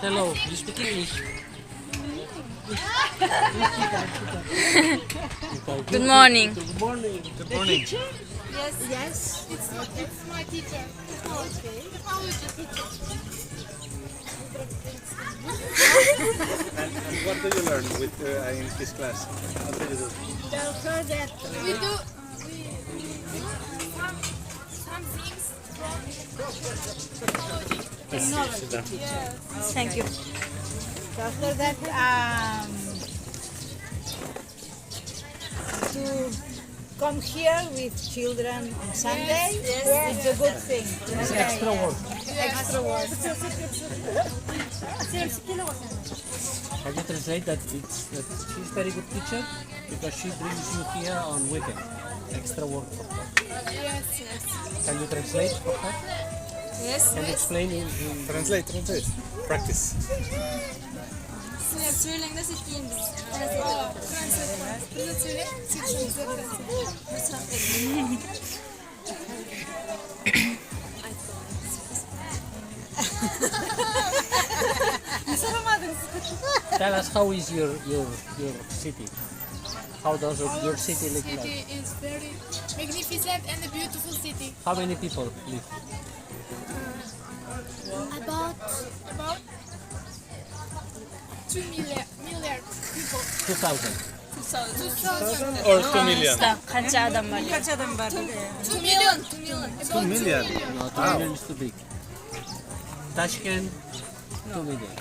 Hello, you speak English? Good morning. Good morning. Good morning. Yes. It's my teacher. Okay. And what do you learn with in this class? What do you do? Tell her that We do some things from technology. Thank you. Tell her that to come here with children on Sunday is a good thing. It's extra work. Extra work. Can you translate that she's very good teacher because she brings you here on weekend. Extra work for her. yes. Can you translate for her? Yes. Can you explain in Translate. Practice. Söyleyin nasıl diyeyim biz? Tell us how is your city? How does your city look like? City is very magnificent and a beautiful city. How many people live? About 2 million people. 2,000. 2,000. Or 2 million. Kaç adam var? 2 million. 2 million. No, 2 million is too big. Tashkent, 2 million.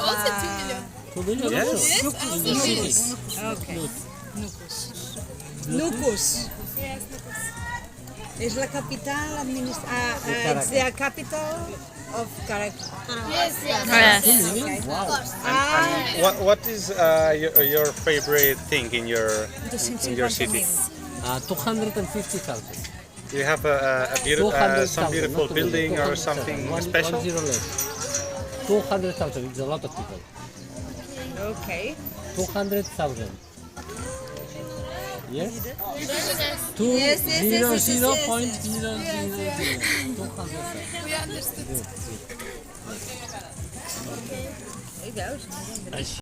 Also 2 million. 2 million Yes. also? In the city. Okay. Nökis. Nökis Yes. is la capital it's the capital of Caracas. Yes. Yes. 2 million? Wow. What is your favorite thing in your city? 250,000. Do you have some beautiful building or something special? 1 less. 200,000. It's a lot of people. Okay. 200,000. Yes? Yes. 200,000. We understood. There you go.